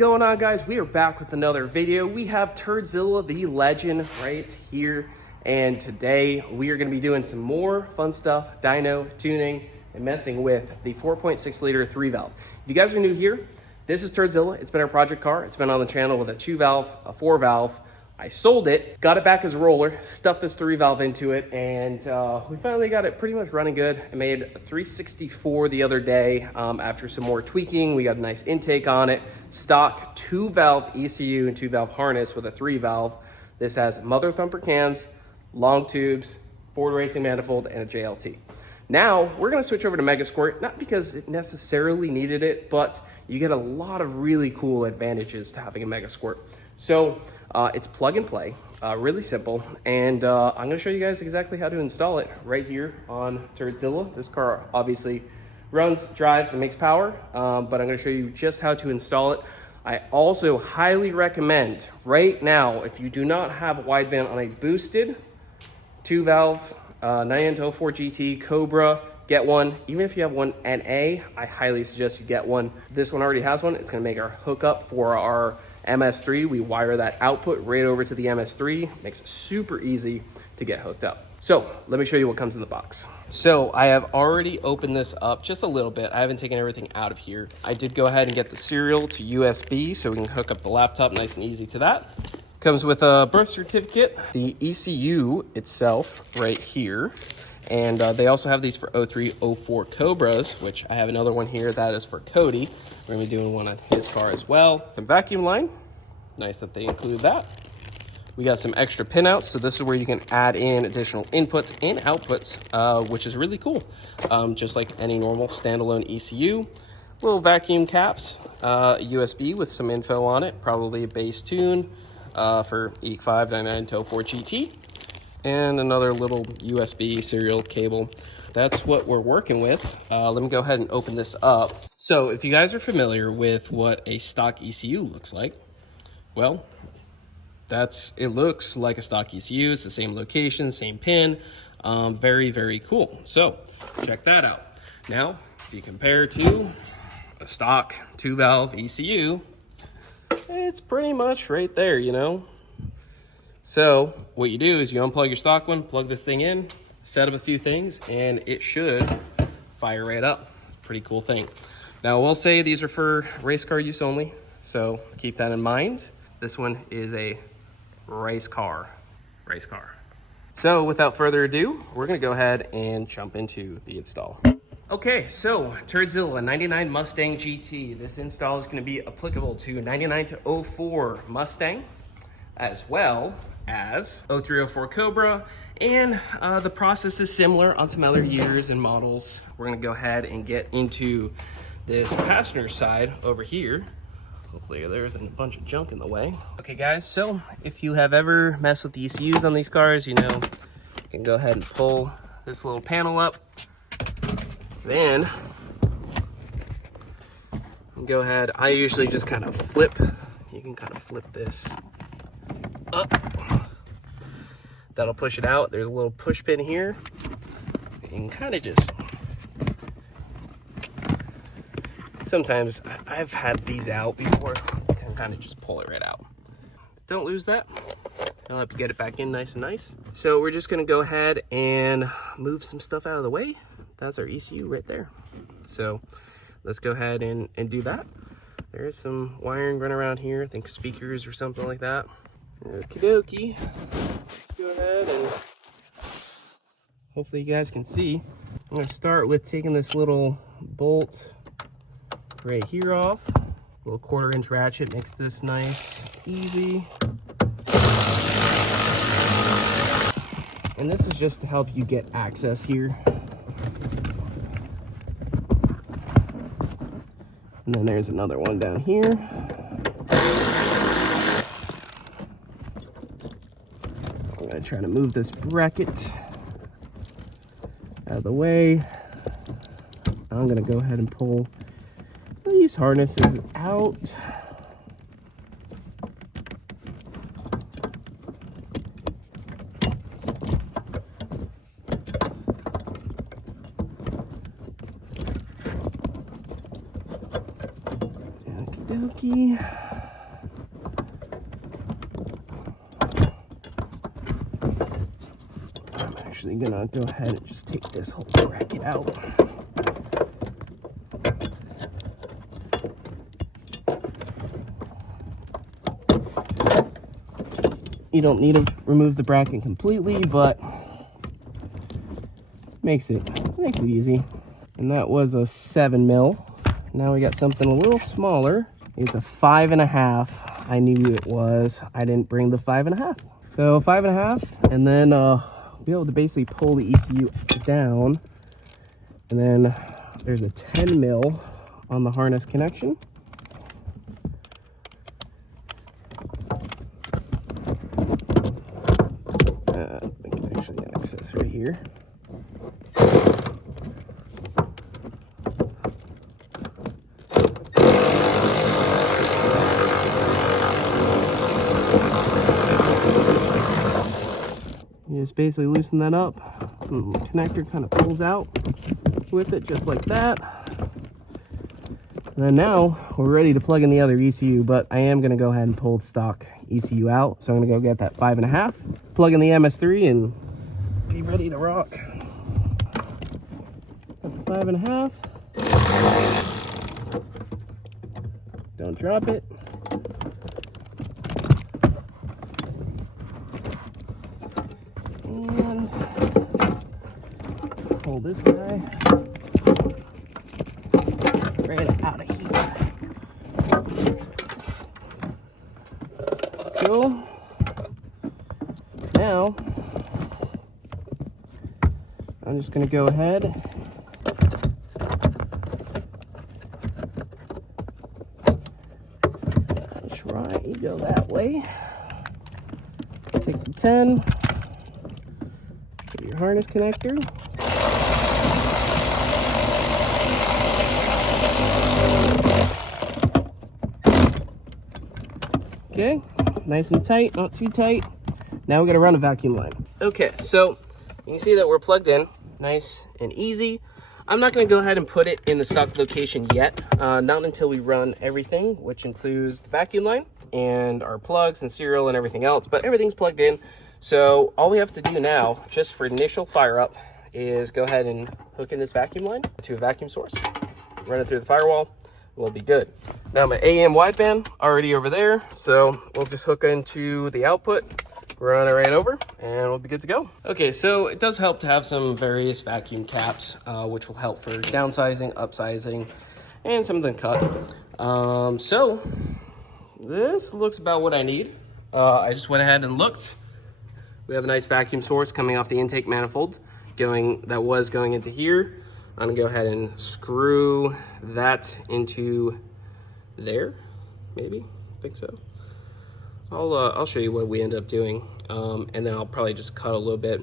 going on, guys? We are back with another video. We have Turdzilla, the legend, right here. And today we are going to be doing some more fun stuff, dyno, tuning, and messing with the 4.6 liter 3-valve. If you guys are new here, this is Turdzilla. It's been our project car. It's been on the channel with a 2-valve, a 4-valve. I sold it, got it back as a roller, stuffed this 3-valve into it, and we finally got it pretty much running good. I made a 364 the other day after some more tweaking. We got a nice intake on it. Stock 2-valve ECU and 2-valve harness with a 3-valve. This has mother thumper cams, long tubes, forward racing manifold, and a JLT. Now, we're gonna switch over to MegaSquirt, not because it necessarily needed it, but you get a lot of really cool advantages to having a MegaSquirt. So, it's plug and play, really simple, and I'm gonna show you guys exactly how to install it right here on Turdzilla. This car obviously runs, drives, and makes power, but I'm gonna show you just how to install it. I also highly recommend right now, if you do not have wideband on a boosted 2-valve 99-04 GT Cobra, get one. Even if you have one NA, I highly suggest you get one. This one already has one. It's gonna make our hookup for our MS3. We wire that output right over to the MS3. Makes it super easy to get hooked up. So let me show you what comes in the box. So I have already opened this up just a little bit. I haven't taken everything out of here. I did go ahead and get the serial to USB so we can hook up the laptop nice and easy to that. Comes with a birth certificate, the ECU itself right here. And they also have these for 03, 04 Cobras, which I have another one here that is for Cody. We're gonna be doing one on his car as well. Some vacuum line, nice that they include that. We got some extra pinouts, so this is where you can add in additional inputs and outputs, which is really cool. Just like any normal standalone ECU. Little vacuum caps, USB with some info on it, probably a base tune for E5 99-04 GT. And another little USB serial cable. That's what we're working with. Let me go ahead and open this up. So if you guys are familiar with what a stock ECU looks like, well, it looks like a stock ECU. It's the same location, same pin. Very, very cool. So check that out. Now, if you compare to a stock 2-valve ECU, it's pretty much right there, you know? So what you do is you unplug your stock one, plug this thing in, set up a few things, and it should fire right up. Pretty cool thing. Now, I will say these are for race car use only, so keep that in mind. This one is a race car. So without further ado, we're gonna go ahead and jump into the install. Okay, so Turdzilla 99 Mustang GT. This install is gonna be applicable to 99-04 Mustang, as well as 0304 Cobra, and the process is similar on some other years and models. We're gonna go ahead and get into this passenger side over here. Hopefully there isn't a bunch of junk in the way. Okay guys, so if you have ever messed with the ECUs on these cars, you know, you can go ahead and pull this little panel up. Then, go ahead, I usually just kind of flip. You can kind of flip this up. That'll push it out. There's a little push pin here. You can kind of just, sometimes I've had these out before. You can kind of just pull it right out. Don't lose that. I'll help you get it back in nice and nice. So we're just gonna go ahead and move some stuff out of the way. That's our ECU right there. So let's go ahead and do that. There's some wiring running around here. I think speakers or something like that. Okie dokie. Let's go ahead and hopefully you guys can see. I'm gonna start with taking this little bolt right here off. A little 1/4-inch ratchet makes this nice, easy. And this is just to help you get access here. And then there's another one down here. I'm gonna try to move this bracket out of the way. I'm gonna go ahead and pull these harnesses out. Okie dokie. actually gonna go ahead and just take this whole bracket out. You don't need to remove the bracket completely, but makes it easy. And that was a 7 mil. Now we got something a little smaller. It's a 5.5. I knew it was. I didn't bring the 5.5. So 5.5, and then be able to basically pull the ECU down. And then there's a 10 mil on the harness connection. I can actually access right here. You just basically loosen that up. And the connector kind of pulls out with it just like that. And then now we're ready to plug in the other ECU, but I am going to go ahead and pull the stock ECU out. So I'm going to go get that 5.5, plug in the MS3, and be ready to rock. Got the 5.5. Don't drop it. And pull this guy right out of here. Cool. Now I'm just going to go ahead and try to go that way. Take the 10, get your harness connector. Okay, nice and tight, not too tight. Now we got to run a vacuum line. Okay, so you can see that we're plugged in, nice and easy. I'm not going to go ahead and put it in the stock location yet, not until we run everything, which includes the vacuum line and our plugs and serial and everything else, but everything's plugged in. So all we have to do now, just for initial fire up, is go ahead and hook in this vacuum line to a vacuum source, run it through the firewall. We'll be good. Now my AM wideband already over there, so we'll just hook into the output, run it right over, and we'll be good to go. Okay, so it does help to have some various vacuum caps, which will help for downsizing, upsizing, and some of them cut. So this looks about what I need. I just went ahead and looked. We have a nice vacuum source coming off the intake manifold, that was going into here. I'm gonna go ahead and screw that into there, maybe, I think so. I'll show you what we end up doing, and then I'll probably just cut a little bit,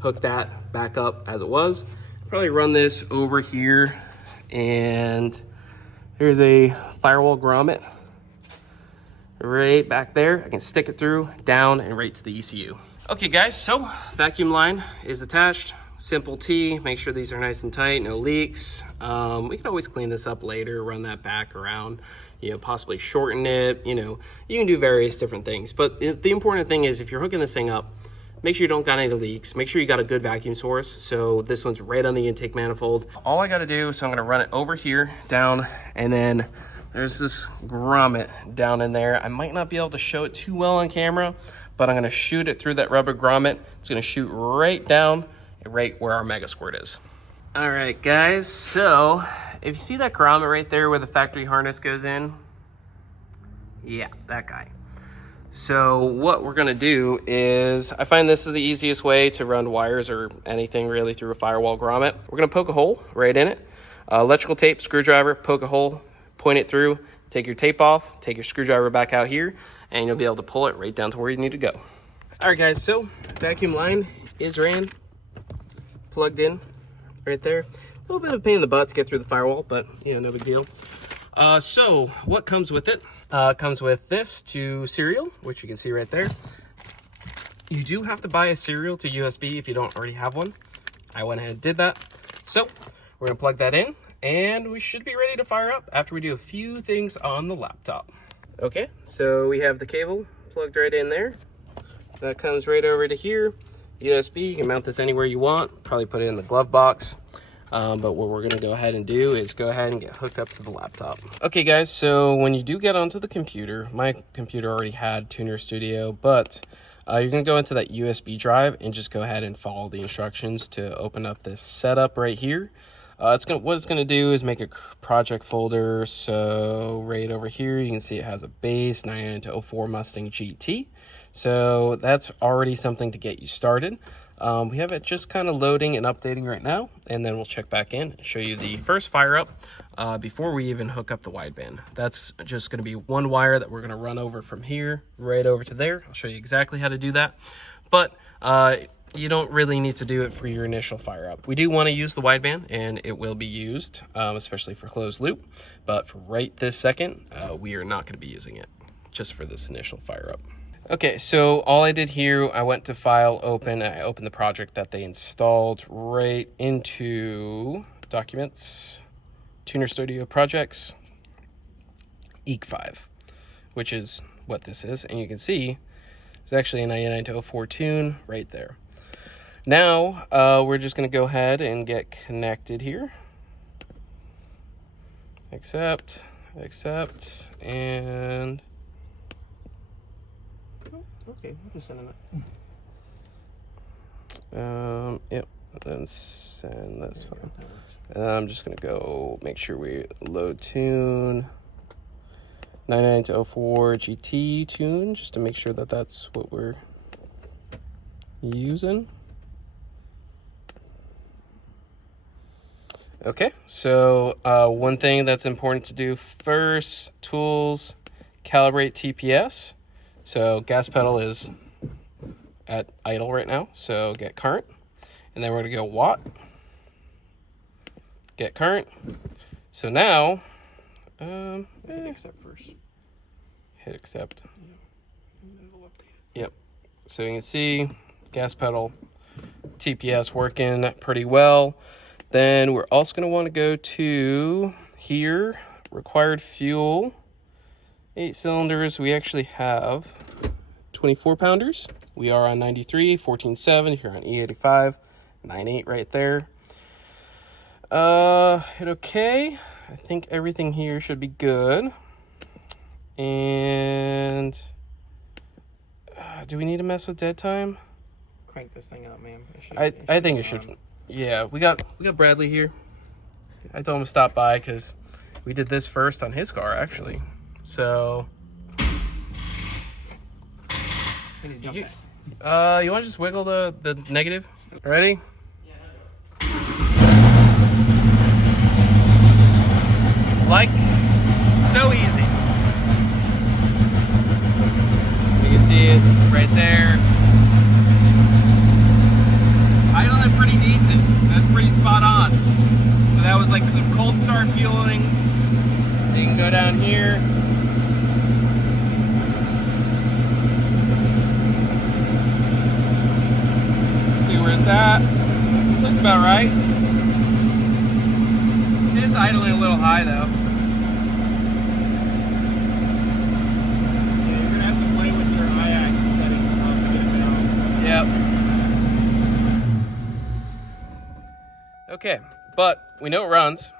hook that back up as it was. Probably run this over here, and there's a firewall grommet right back there. I can stick it through, down, and right to the ECU. Okay guys, so vacuum line is attached. Simple T, make sure these are nice and tight, no leaks. We can always clean this up later, run that back around, possibly shorten it, you can do various different things. But the important thing is if you're hooking this thing up, make sure you don't got any leaks. Make sure you got a good vacuum source. So this one's right on the intake manifold. All I gotta do, so I'm gonna run it over here, down, and then there's this grommet down in there. I might not be able to show it too well on camera, but I'm gonna shoot it through that rubber grommet. It's gonna shoot right down, right where our MegaSquirt is. All right, guys, so if you see that grommet right there where the factory harness goes in, yeah, that guy. So what we're gonna do is, I find this is the easiest way to run wires or anything really through a firewall grommet. We're gonna poke a hole right in it. Electrical tape, screwdriver, poke a hole, point it through, take your tape off, take your screwdriver back out here, and you'll be able to pull it right down to where you need to go. All right, guys, so vacuum line is ran, plugged in right there. A little bit of a pain in the butt to get through the firewall, but no big deal. So what comes with it? Comes with this to serial, which you can see right there. You do have to buy a serial to USB if you don't already have one. I went ahead and did that. So we're gonna plug that in, and we should be ready to fire up after we do a few things on the laptop. Okay, so we have the cable plugged right in there. That comes right over to here. USB. You can mount this anywhere you want. Probably put it in the glove box. But what we're gonna go ahead and do is go ahead and get hooked up to the laptop. Okay guys, so when you do get onto the computer, my computer already had Tuner Studio, but you're gonna go into that USB drive and just go ahead and follow the instructions to open up this setup right here. What it's gonna do is make a project folder. So right over here, you can see it has a base 99-04 Mustang GT. So that's already something to get you started. We have it just kind of loading and updating right now, and then we'll check back in and show you the first fire up before we even hook up the wideband. That's just going to be one wire that we're going to run over from here right over to there. I'll show you exactly how to do that, but you don't really need to do it for your initial fire up. We do want to use the wideband, and it will be used, especially for closed loop, but for right this second, we are not going to be using it just for this initial fire up. Okay, so all I did here, I went to File, Open, and I opened the project that they installed right into Documents, Tuner Studio Projects, EEC5, which is what this is. And you can see there's actually a 99-04 tune right there. Now, we're just going to go ahead and get connected here. Accept, and... Okay, I'm just sending it. Yep, then send, that's fine. And then I'm just gonna go make sure we load tune 99-04 GT tune, just to make sure that that's what we're using. Okay, so one thing that's important to do first, tools, calibrate TPS. So gas pedal is at idle right now, so get current. And then we're gonna go watt, get current. So now, hit accept first. Hit accept. Yep, so you can see gas pedal, TPS working pretty well. Then we're also gonna wanna go to here, required fuel. 8 cylinders, we actually have 24 pounders. We are on 93, 14.7 here on E85, 9.8 right there. Hit okay. I think everything here should be good. And do we need to mess with dead time? Crank this thing up, man. I think it should. Yeah, we got Bradley here. I told him to stop by because we did this first on his car actually. So, you want to just wiggle the negative? Ready? Yeah, like so easy. You can see it right there. Idling pretty decent. That's pretty spot on. So that was like the cold start fueling. You can go down here. Where it's at. Looks about right. It is idling a little high though. Yeah, you're gonna have to play with your eye action settings to get it down. Yep. Okay, but we know it runs.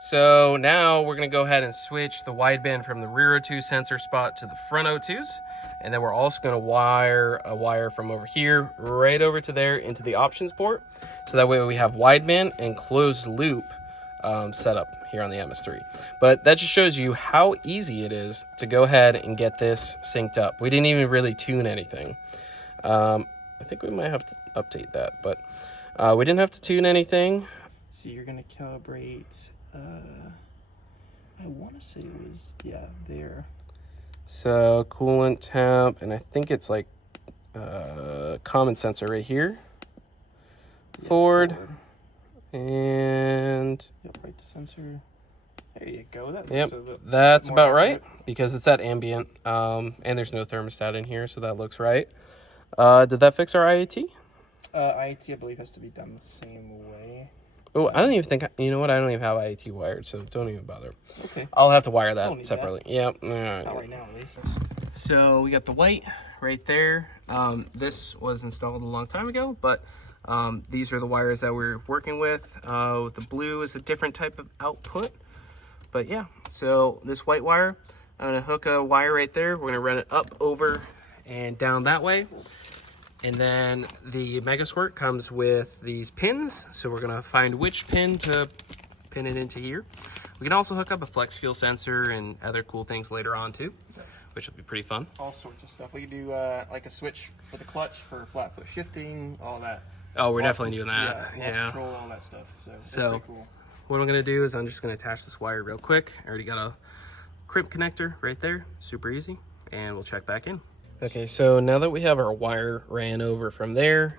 So now we're gonna go ahead and switch the wideband from the rear O2 sensor spot to the front O2s. And then we're also gonna wire a wire from over here right over to there into the options port. So that way we have wideband and closed loop set up here on the MS3. But that just shows you how easy it is to go ahead and get this synced up. We didn't even really tune anything. I think we might have to update that, but we didn't have to tune anything. So you're gonna calibrate, I wanna say it was, yeah, there. So coolant temp, and I think it's like common sensor right here. Yeah, forward. And yep, right to sensor. There you go. Yep, that's about right because it's at ambient, and there's no thermostat in here, so that looks right. Did that fix our IAT? IAT, I believe, has to be done the same way. Oh, I don't even think, you know what? I don't even have IAT wired, so don't even bother. Okay. I'll have to wire that separately. Yep. All right. Not right now, at least. So we got the white right there. This was installed a long time ago, but these are the wires that we're working with. The blue is a different type of output, but yeah. So this white wire, I'm gonna hook a wire right there. We're gonna run it up, over, and down that way. And then the MegaSquirt comes with these pins. So we're gonna find which pin to pin it into here. We can also hook up a flex fuel sensor and other cool things later on too, which will be pretty fun. All sorts of stuff. We can do like a switch with a clutch for flat foot shifting, all that. Oh, we're definitely doing that. Yeah. Control, all that stuff. So pretty cool. What I'm gonna do is I'm just gonna attach this wire real quick. I already got a crimp connector right there, super easy, and we'll check back in. Okay, so now that we have our wire ran over from there,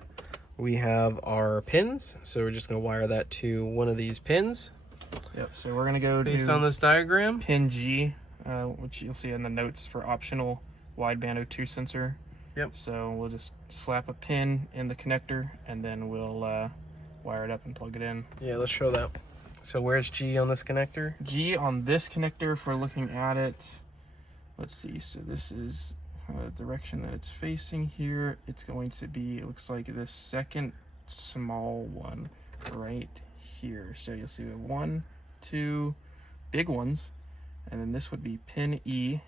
we have our pins. So we're just gonna wire that to one of these pins. Yep, so we're gonna go based on this diagram. Pin G, which you'll see in the notes for optional Wideband O2 sensor. Yep. So we'll just slap a pin in the connector and then we'll wire it up and plug it in. Yeah, let's show that. So where's G on this connector? G on this connector, if we're looking at it, let's see, so this is the direction that it's facing here. It's going to be, it looks like the second small one right here. So you'll see the 1, 2 big ones, and then this would be pin E,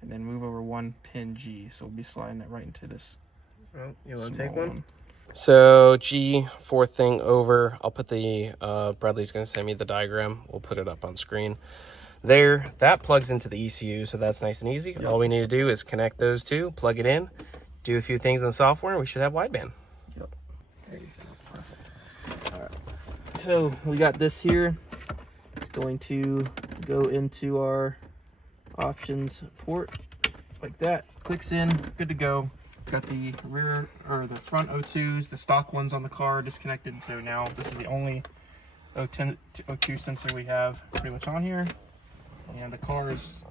and then move over one pin G. So we'll be sliding it right into this. Oh, you want to take one? one? So G, fourth thing over. I'll put the, Bradley's going to send me the diagram. We'll put it up on screen. There, that plugs into the ECU, so that's nice and easy. Yep. All we need to do is connect those two, plug it in, do a few things in the software, and we should have wideband. Yep. There you go. Perfect. All right. So we got this here. It's going to go into our options port like that. Clicks in, good to go. Got the rear or the front O2s, the stock ones on the car disconnected. So now this is the only O2 sensor we have pretty much on here. And the car is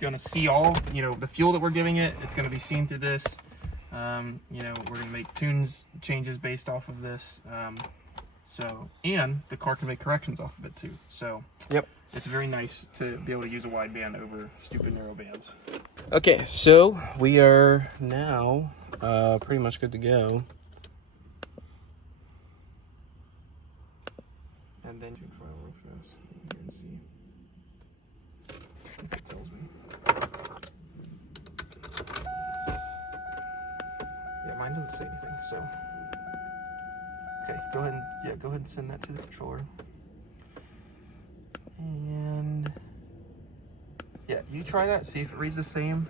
gonna see all, the fuel that we're giving it. It's gonna be seen through this. We're gonna make tunes changes based off of this. And the car can make corrections off of it too. So yep, it's very nice to be able to use a wideband over stupid narrow bands. Okay, so we are now pretty much good to go. And then file real fast. You can see. It tells me. Yeah, mine doesn't say anything. So, okay, go ahead and send that to the controller. And yeah, you try that. See if it reads the same.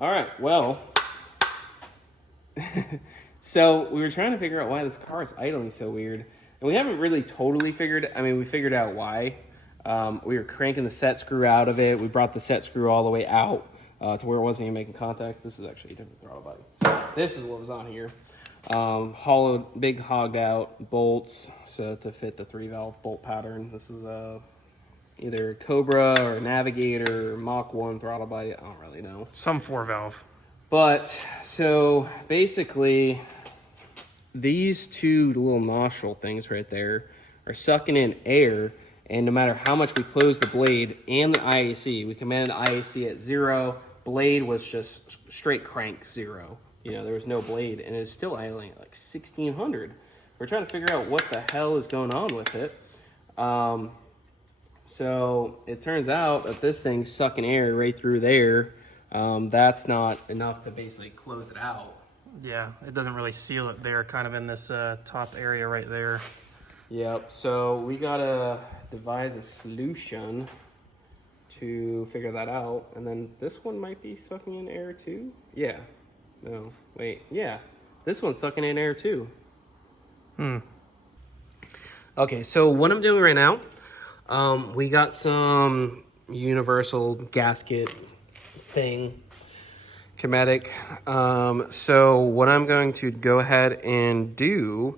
All right, well, so we were trying to figure out why this car is idling so weird. And we haven't really totally we figured out why. We were cranking the set screw out of it. We brought the set screw all the way out to where it wasn't even making contact. This is actually a different throttle body. This is what was on here. Hollowed, big hogged out bolts so to fit the 3-valve bolt pattern. This is either Cobra or Navigator or Mach 1 throttle body. I don't really know. Some 4-valve. But so basically these two little nostril things right there are sucking in air, and no matter how much we close the blade and the IAC, we commanded the IAC at 0. Blade was just straight crank 0. There was no blade, and it's still idling at like 1600. We're trying to figure out what the hell is going on with it. So it turns out that this thing's sucking air right through there. That's not enough to basically close it out. Yeah, it doesn't really seal it there, kind of in this top area right there. Yep, so we gotta devise a solution to figure that out. And then this one might be sucking in air too. Yeah. No, wait, yeah. This one's sucking in air too. Okay, so what I'm doing right now, we got some universal gasket thing, Chematic. So what I'm going to go ahead and do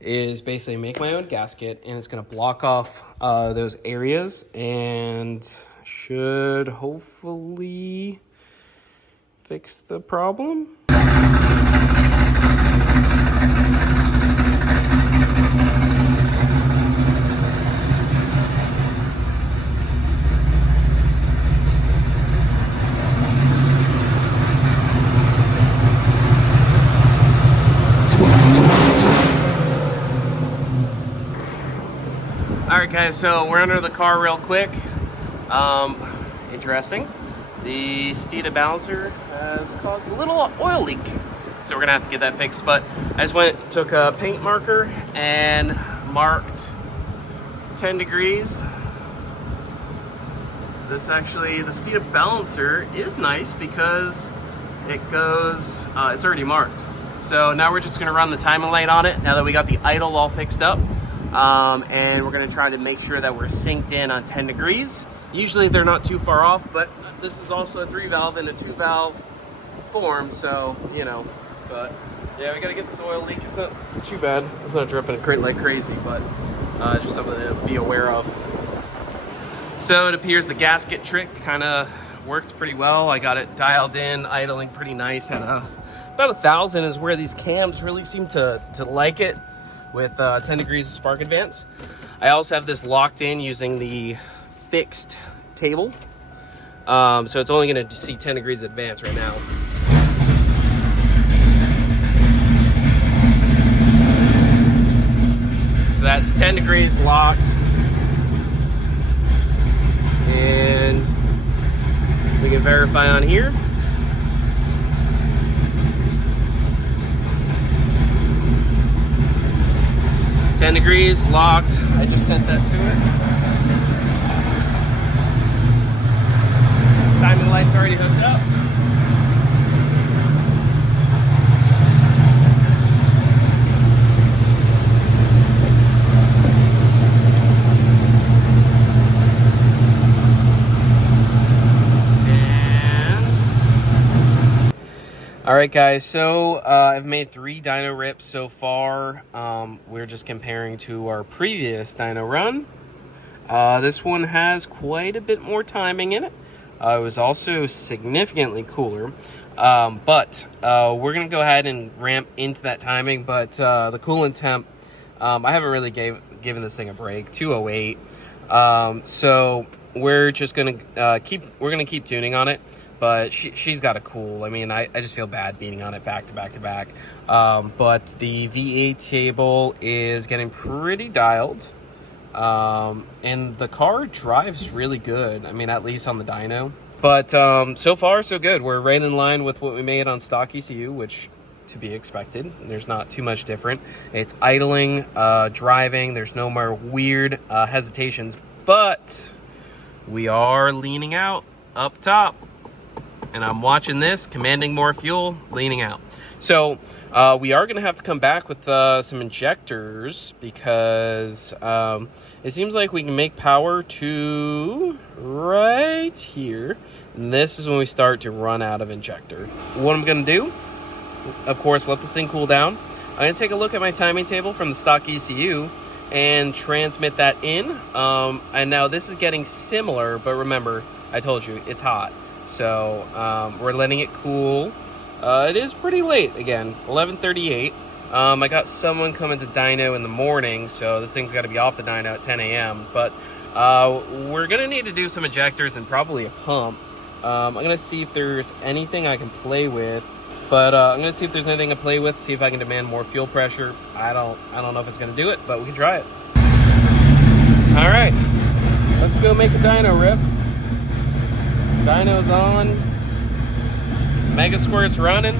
is basically make my own gasket, and it's going to block off those areas and should hopefully fix the problem. All right, guys, so we're under the car real quick. Interesting. The Steeda balancer has caused a little oil leak, so we're gonna have to get that fixed. But I just took a paint marker and marked 10 degrees. The Steeda balancer is nice because it goes, it's already marked. So now we're just gonna run the timing light on it now that we got the idle all fixed up. And we're gonna try to make sure that we're synced in on 10 degrees. Usually they're not too far off, but this is also a 3-valve and a 2-valve form, so, you know, but yeah, we gotta get this oil leak. It's not too bad. It's not dripping like crazy, but just something to be aware of. So it appears the gasket trick kind of worked pretty well. I got it dialed in, idling pretty nice at about 1,000 is where these cams really seem to like it, with 10 degrees of spark advance. I also have this locked in using the fixed table. So it's only gonna see 10 degrees advance right now. So that's 10 degrees locked. And we can verify on here. $10 degrees, locked. I just sent that to it. Timing light's already hooked up. All right, guys, so I've made 3 dyno rips so far. We're just comparing to our previous dyno run. This one has quite a bit more timing in it. It was also significantly cooler, but we're gonna go ahead and ramp into that timing. But the coolant temp, I haven't really given this thing a break. 208. So we're just gonna keep tuning on it. But she's got a cool. I mean, I just feel bad beating on it back to back to back. But the V8 table is getting pretty dialed. And the car drives really good. I mean, at least on the dyno. But so far, so good. We're right in line with what we made on stock ECU, which to be expected. There's not too much different. It's idling, driving. There's no more weird hesitations. But we are leaning out up top. And I'm watching this, commanding more fuel, leaning out. So we are gonna have to come back with some injectors because it seems like we can make power to right here. And this is when we start to run out of injector. What I'm gonna do, of course, let this thing cool down. I'm gonna take a look at my timing table from the stock ECU and transmit that in. And now this is getting similar, but remember, I told you, it's hot. So we're letting it cool. It is pretty late again, 11:38. I got someone coming to dyno in the morning, so this thing's got to be off the dyno at 10 a.m. But we're gonna need to do some injectors and probably a pump. I'm gonna see if there's anything I can play with. But I'm gonna see if there's anything to play with. See if I can demand more fuel pressure. I don't know if it's gonna do it, but we can try it. All right, let's go make a dyno rip. Dyno's on, MegaSquirt's running.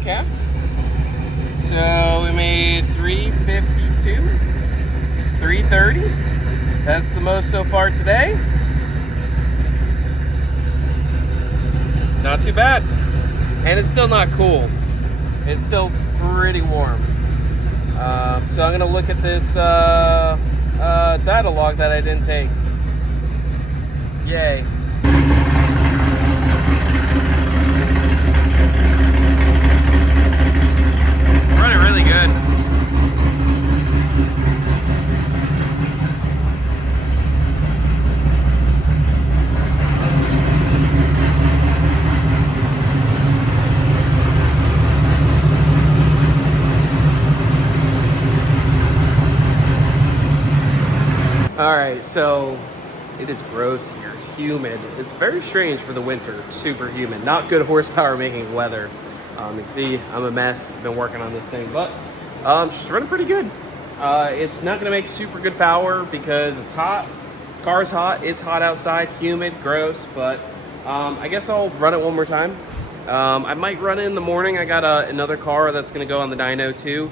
Okay. So we made 352, 330. That's the most so far today. Not too bad. And it's still not cool. It's still pretty warm. So I'm gonna look at this data log that I didn't take. Yay. Running really good. All right, so it is gross here, humid. It's very strange for the winter, super humid. Not good horsepower making weather. You can see I'm a mess. I've been working on this thing, but she's running pretty good. It's not gonna make super good power because it's hot. Car's hot, it's hot outside, humid, gross, but I guess I'll run it one more time. I might run it in the morning. I got another car that's gonna go on the Dyno too.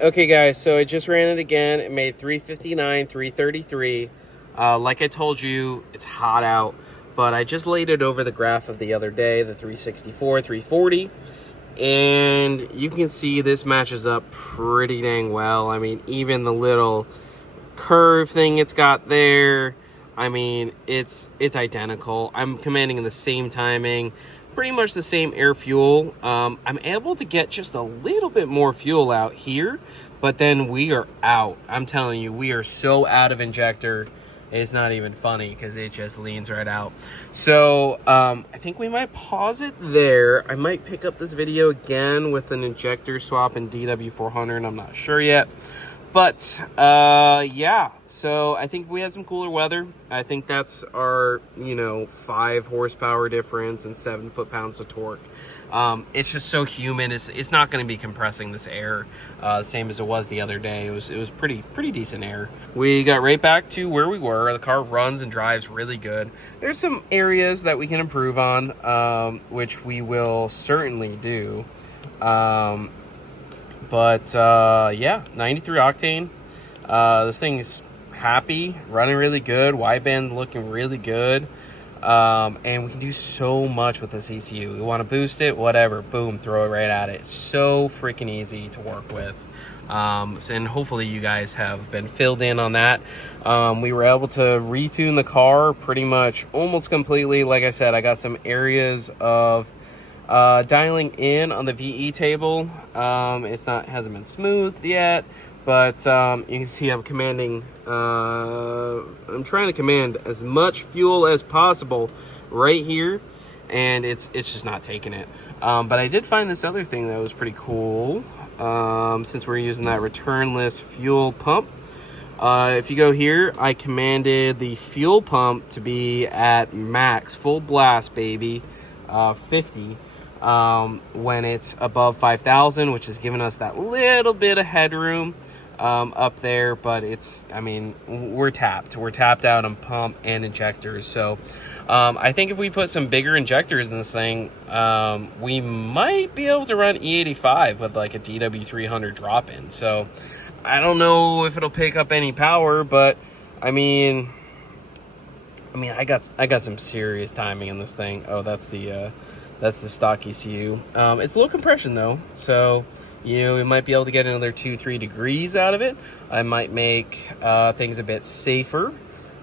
Okay guys, so I just ran it again. It made 359, 333. Like I told you, it's hot out, but I just laid it over the graph of the other day, the 364, 340, and you can see this matches up pretty dang well. I mean, even the little curve thing it's got there, I mean, it's identical. I'm commanding the same timing, pretty much the same air fuel. I'm able to get just a little bit more fuel out here, but then we are out. I'm telling you, we are so out of injector. It's not even funny because it just leans right out. So I think we might pause it there. I might pick up this video again with an injector swap in DW400. I'm not sure yet. But yeah, so I think we had some cooler weather. I think that's our, 5 horsepower difference and 7 foot-pounds of torque. It's just so humid. It's not going to be compressing this air the same as it was the other day. It was pretty decent air. We got right back to where we were. The car runs and drives really good. There's some areas that we can improve on, which we will certainly do. But yeah, 93 octane. This thing's happy, running really good, wideband looking really good. And we can do so much with this ECU. We want to boost it, whatever, boom, throw it right at it. It's so freaking easy to work with. And hopefully you guys have been filled in on that. We were able to retune the car pretty much almost completely. Like I said, I got some areas of dialing in on the VE table. Hasn't been smoothed yet, but you can see I'm commanding, I'm trying to command as much fuel as possible right here, and it's just not taking it. But I did find this other thing that was pretty cool, since we're using that returnless fuel pump. If you go here, I commanded the fuel pump to be at max, full blast, baby, 50. When it's above 5,000, which is giving us that little bit of headroom up there, but we're tapped out on pump and injectors. So I think if we put some bigger injectors in this thing, we might be able to run E85 with like a DW300 drop in. So I don't know if it'll pick up any power, but I got some serious timing in this thing. Oh, that's the stock ECU. It's low compression though, so we might be able to get another 2-3 degrees out of it. I might make things a bit safer,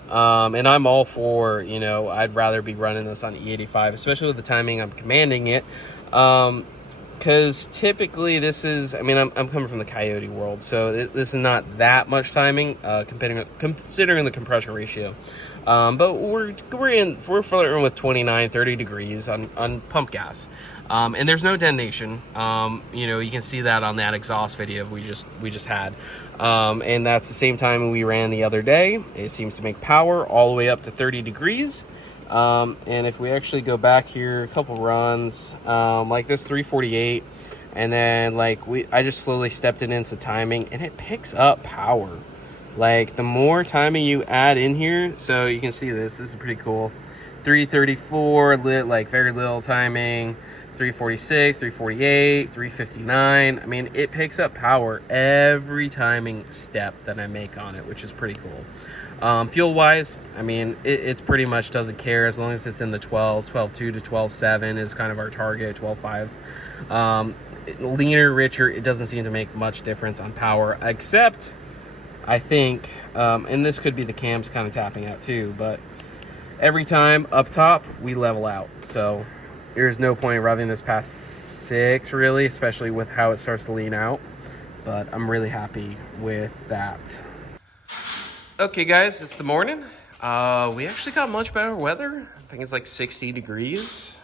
and I'm all for, I'd rather be running this on E85, especially with the timing I'm commanding it, because typically this is, I'm coming from the Coyote world, so this is not that much timing considering the compression ratio. But we're flirting with 29-30 degrees on pump gas, and there's no detonation. You can see that on that exhaust video we just had, and that's the same time we ran the other day. It seems to make power all the way up to 30 degrees. And if we actually go back here a couple runs, like this 348, And then like I just slowly stepped it into timing, and it picks up power. Like the more timing you add in here, so you can see this is pretty cool. 334 lit, like very little timing. 346, 348, 359. I mean, it picks up power every timing step that I make on it, which is pretty cool. Fuel wise, I mean, it's pretty much doesn't care as long as it's in the 12s. 12.2 to 12.7 is kind of our target. 12.5. Leaner, richer, it doesn't seem to make much difference on power, except I think, and this could be the cams kind of tapping out too, but every time up top we level out. So there's no point in revving this past 6 really, especially with how it starts to lean out, but I'm really happy with that. Okay guys, it's the morning. We actually got much better weather. I think it's like 60 degrees.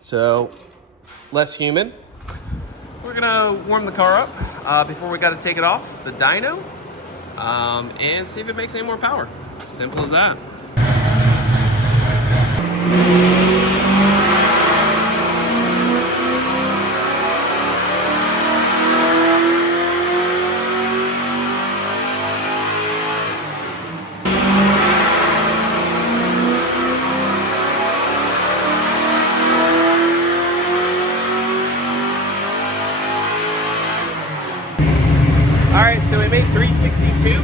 So less humid. We're gonna warm the car up before we gotta take it off the dyno and see if it makes any more power. Simple as that. Alright, so we made 362.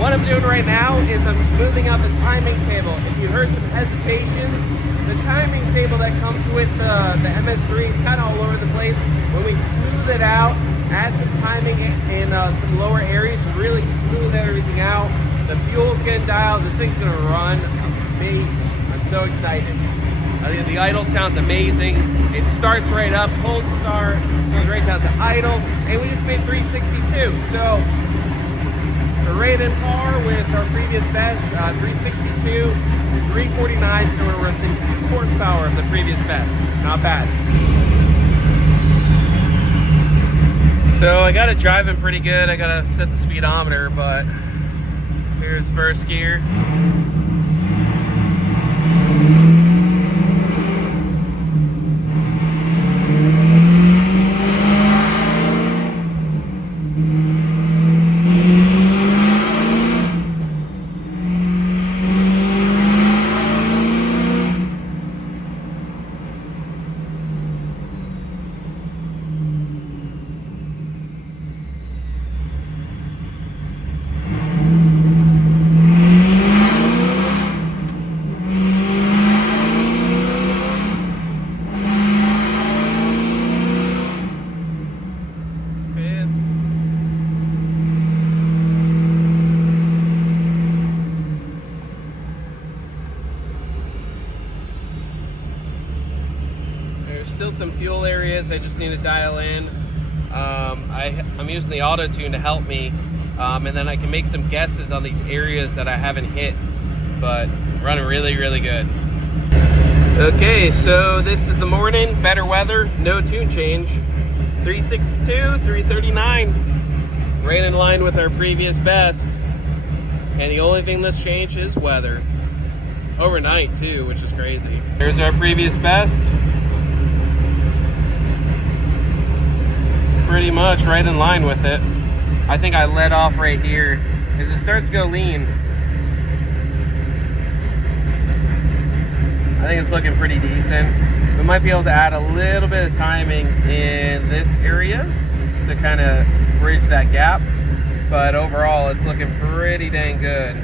What I'm doing right now is I'm smoothing out the timing table. If you heard some hesitations, the timing table that comes with the MS3 is kind of all over the place. When we smooth it out, add some timing in some lower areas to really smooth everything out. The fuel's getting dialed. This thing's going to run amazing. I'm so excited. I think the idle sounds amazing. It starts right up, cold start, goes right down to idle, and we just made 362. So we're right in par with our previous best, 362, 349. So we're within 2 horsepower of the previous best. Not bad. So I got it driving pretty good. I gotta set the speedometer, but here's first gear. Still some fuel areas I just need to dial in. I'm using the auto tune to help me, and then I can make some guesses on these areas that I haven't hit, but running really, really good. Okay, so this is the morning, better weather, no tune change. 362, 339, right in line with our previous best. And the only thing that's changed is weather. Overnight too, which is crazy. There's our previous best. Pretty much right in line with it. I think I let off right here as it starts to go lean. I think it's looking pretty decent. We might be able to add a little bit of timing in this area to kind of bridge that gap, but overall it's looking pretty dang good.